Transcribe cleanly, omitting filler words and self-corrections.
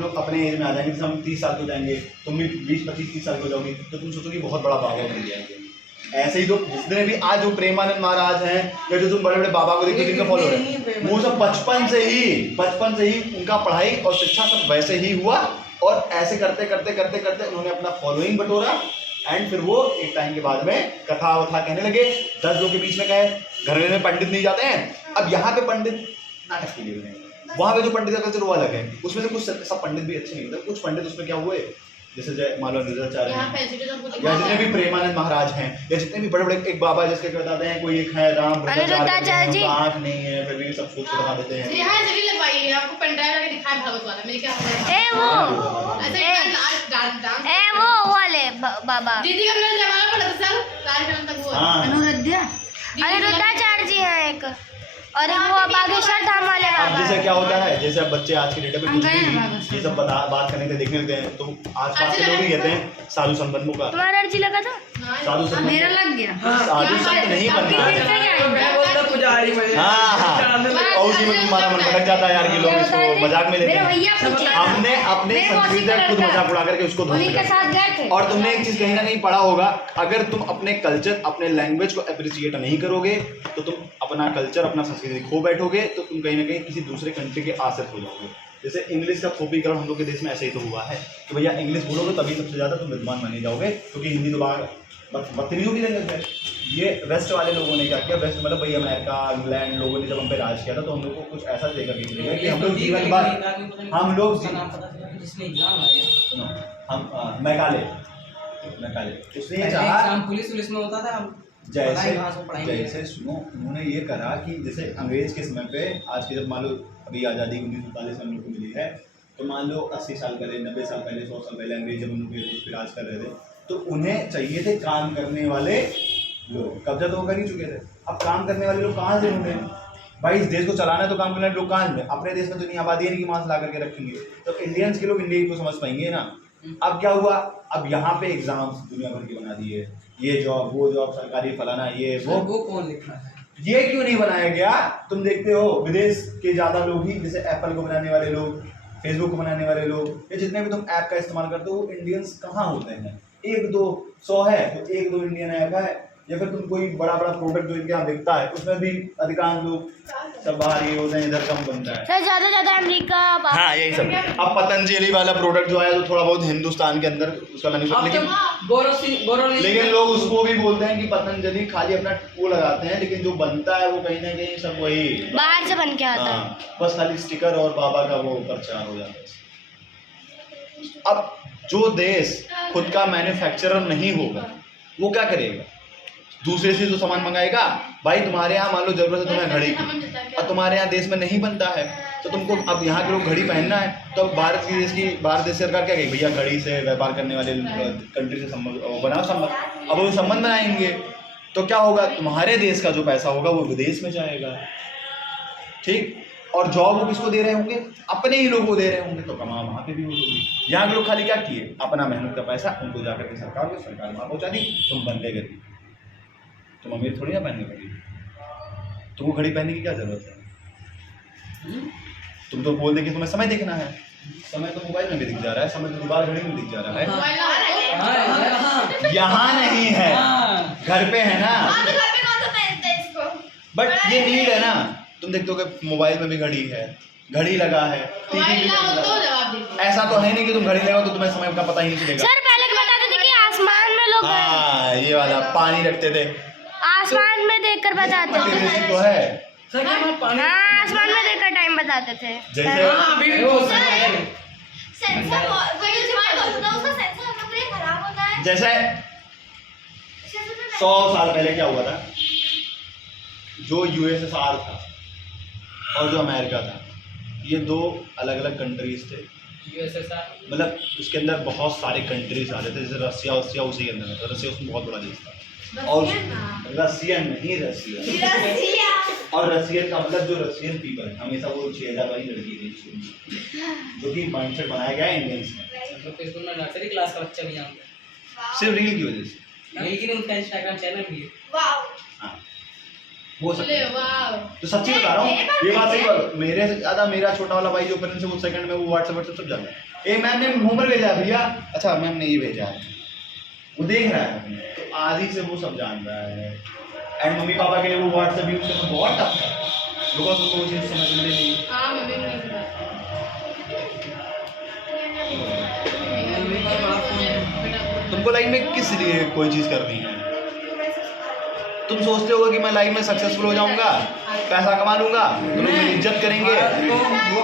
हम लोग अपने एज में आ जाएंगे, जैसे हम 30 साल के हो जाएंगे, तुम भी 20-25-30 साल के हो जाओगे, तो तुम सोचोगे बहुत बड़ा बाबा बन जाएंगे। ऐसे ही तो जितने भी आज जो प्रेमानंद महाराज हैं या जो तुम बड़े बड़े बाबा को देखते हो जिनका फॉलो है, वो सब बचपन से ही उनका पढ़ाई और शिक्षा सब वैसे ही हुआ, और ऐसे करते करते करते करते उन्होंने अपना फॉलोइंग बटोरा, एंड फिर वो एक टाइम के बाद में कथा वथा कहने लगे। 10 लोग के बीच में कहे, घर में पंडित नहीं जाते हैं। अब यहाँ पे पंडित नाटक के लिए, वहाँ पे जो पंडित का कल्चर वो अलग है, उसमें से कुछ सब पंडित भी अच्छे नहीं होते, कुछ पंडित उसमें क्या हुए, जैसे जय मान लो निराचार्य या जितने भी प्रेमानंद महाराज हैं या जितने भी बड़े बड़े एक बाबा जिसके बताते हैं, कोई एक है राम भद्राचार्य जी, आँख नहीं है फिर भी सब सोच के बता देते हैं। यहाँ जल्दी लगवाइए, आपको पेनड्राइव लगा दिखाया भागवत वाला, मेरे क्या वो वाले बाबा दीदी का मेरा जमाना पड़ा था सर, कार्यक्रम तक वो अनिरुद्धाचार्य जी हैं एक, और वो बागेश्वर धाम वाले अब बाबा। जैसे क्या होता है, जैसे अब बच्चे आज के डेट में कुछ भी ये सब बात करने के देखने लगते हैं, तो आसपास के लोग ही कहते हैं साधु संत बनने का। तुम्हारा अर्जी लगा था? साधु संत मेरा लग गया। साधु संत नहीं बनना है। हाँ, और उसी में तुम्हारा मन भटक जाता है यार कि लोग इसको मजाक में लेते हैं। हमने अपने संस्कृति का खुद मजाक उड़ा करके उसको ध्वस्त कर। और तुमने एक चीज कहीं ना कहीं पढ़ा होगा, अगर तुम अपने कल्चर अपने लैंग्वेज को अप्रिशिएट नहीं करोगे तो तुम अपना कल्चर अपना संस्कृति खो बैठोगे, तो तुम कहीं ना कहीं किसी दूसरे कंट्री के आश्रित हो जाओगे। जैसे इंग्लिश का थोपीकरण हम लोग के देश में ऐसे ही तो हुआ है कि भैया इंग्लिश बोलोगे तभी सबसे ज़्यादा तुम विद्वान माने जाओगे, क्योंकि हिंदी तो बाहर बदतमीजों की लैंग्वेज है। ये वेस्ट वाले लोगों ने क्या किया, वेस्ट मतलब भाई अमेरिका इंग्लैंड लोगों ने जब हम पे राज किया था, तो हम लोग को कुछ ऐसा देखा कि हम लोग जीवन भर हम लोग मैकाले उसने चाहा पुलिस में होता था, जैसे सुनो उन्होंने ये करा कि जैसे अंग्रेज के समय पे, आज के जब मान लो अभी आज़ादी 1947 में हम लोग को मिली है, तो मान लो 80 साल पहले 90 साल पहले 100 साल पहले अंग्रेज जब हम लोग के देश पे राज कर रहे थे, तो उन्हें चाहिए थे काम करने वाले लोग। कब्जा तो वो कर ही चुके थे, अब काम करने वाले लोग कहाँ से ढूंढे भाई? इस देश को चलाना है तो काम करने वाले लोग कहाँ ढूंढे? अपने देश में तो इतनी आबादी है नहीं कि मांस ला करके रखेंगे, तो इंडियंस के लोग इंडिया को समझ पाएंगे ना। अब क्या हुआ, अब यहाँ पे एग्जाम्स दुनिया भर के बना दिए, ये जॉब वो जॉब सरकारी फलाना ये वो कौन लिख रहा है? ये क्यों नहीं बनाया गया? तुम देखते हो विदेश के ज़्यादा लोग ही, जैसे एप्पल को बनाने वाले लोग, फेसबुक को बनाने वाले लोग, या जितने भी तुम ऐप का इस्तेमाल करते हो, वो इंडियंस कहाँ होते हैं? 1-2 है तो 1-2 इंडियन ऐप है, या फिर तुम कोई बड़ा बड़ा प्रोडक्ट जो इनके यहाँ बिकता है उसमें भी अधिकांश लोग सब बाहर ये होते हैं, इधर कम बनता है सर, ज्यादा अमेरिका। हाँ यही सब। अब पतंजलि वाला प्रोडक्ट जो है तो थोड़ा बहुत हिंदुस्तान के अंदर उसका मैन्युफैक्चरिंग, लेकिन लोग उसको भी बोलते हैं कि पतंजलि खाली अपना वो लगाते हैं, लेकिन जो बनता है वो कहीं ना कहीं सब वही बाहर से बन के आता है, बस खाली स्टिकर और बाबा का वो प्रचार हो जाता है। अब जो देश खुद का मैन्युफैक्चरर नहीं होगा वो क्या करेगा? दूसरे से तो सामान मंगाएगा। भाई तुम्हारे यहाँ मान लो जरूरत है तुम्हें घड़ी की, और तुम्हारे यहाँ देश में नहीं बनता है, तो तुमको अब यहाँ के लोग घड़ी पहनना है, तो अब भारत देश सरकार क्या कहेगी, भैया घड़ी से व्यापार करने वाले कंट्री से संबंध बनाओ, संबंध। अब वो संबंध बनाएंगे तो क्या होगा, तुम्हारे देश का जो पैसा होगा वो विदेश में जाएगा, ठीक। और जॉब वो किसको दे रहे होंगे? अपने ही लोगों को दे रहे होंगे, तो कमा वहाँ पे भी वो लोग। यहाँ के लोग खाली क्या किए, अपना मेहनत का पैसा उनको जाकर के सरकार वहाँ पहुँचा दी, तुम बंदे गरीब, तुम अमीर थोड़ी ना पहनने पड़ेगी, तुमको घड़ी पहनने की क्या जरूरत है? तुम तो बोल दे कि तुम्हें समय देखना है, समय तो मोबाइल में भी दिख जा रहा है, समय तो दोबारा घड़ी में दिख जा रहा है। यहाँ नहीं है, घर पे है ना, बट ये नीड है ना। तुम देखते हो कि मोबाइल में भी घड़ी है, घड़ी लगा है, ऐसा तो है नहीं कि तुम घड़ी लगाओ तो तुम्हें समय का पता ही नहीं चलेगा। सर पहले के बताते थे कि आसमान में लोग, हाँ ये वाला पानी रखते थे, आसमान में देखकर बताते थे, तो है हाँ आसमान में देखकर टाइम बताते थे। जैसे जैसे 100 साल पहले क्या हुआ था, जो यूएसएसआर था और जो अमेरिका था, ये 2 अलग अलग कंट्रीज थे। मतलब उसके अंदर बहुत सारे कंट्रीज आते थे, जैसे रसिया उसी के अंदर था। रसिया उसमें बहुत बड़ा देश था, और रसियन नहीं रसिया, और रसियन का मतलब जो रसियन पीपल है, हमेशा वो 6000 वाली लड़की थी, जो कि माइंडसेट बनाया गया है इंडियंस में। नर्सरी क्लास का बच्चा भी जानता है, सिर्फ रील की वजह से, लेकिन उनका इंस्टाग्राम चैनल भी है। हाँ वो सब तो सच्ची बता रहा हूँ, ये बात सही। मेरे से ज़्यादा मेरा छोटा वाला भाई जो पेरेंट्स है वो सेकंड में वो व्हाट्सएप सब जाता है। ए मैम ने होमवर्क भेजा है भैया, अच्छा मैम ने ये भेजा है, वो देख रहा है तो आधी से वो सब जान रहा है। एंड मम्मी पापा के लिए वो व्हाट्सएप यूज करना बहुत टफ है, बिकॉज उनको वो चीज़ समझ में नहीं। हाँ मम्मी भी नहीं पता। तुमको लाइफ में किस लिए कोई चीज़ करनी है? तुम सोचते होगे कि मैं लाइफ में सक्सेसफुल हो जाऊंगा, पैसा कमा लूंगा, तो लोग मेरी इज्जत करेंगे, वो